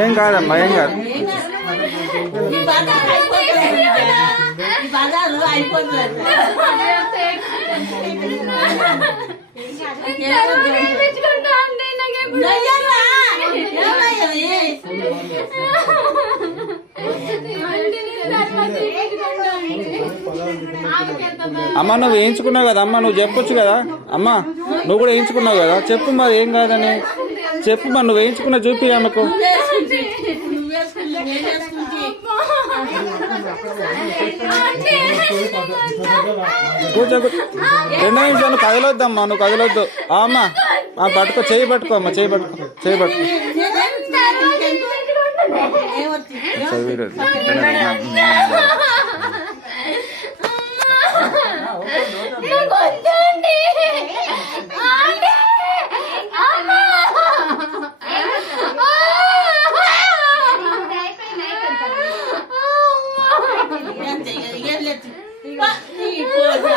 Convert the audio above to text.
ఏం కాదమ్మా, ఏం కాదు. అమ్మ నువ్వు వేయించుకున్నావు కదా అమ్మ, నువ్వు చెప్పొచ్చు కదా అమ్మ, నువ్వు కూడా వేయించుకున్నావు కదా, చెప్పు మరి ఏం కాదని చెప్పు. మరి నువ్వు వేయించుకున్నా చూపి ఆమెకు. కూర్చో 2 నిమిషాలు కదలొద్దమ్మా, నువ్వు కదలొద్దు. అమ్మ పట్టుకో, చేయి పట్టుకో అమ్మ, చేయి పట్టుకో, చేయి పట్టుకో.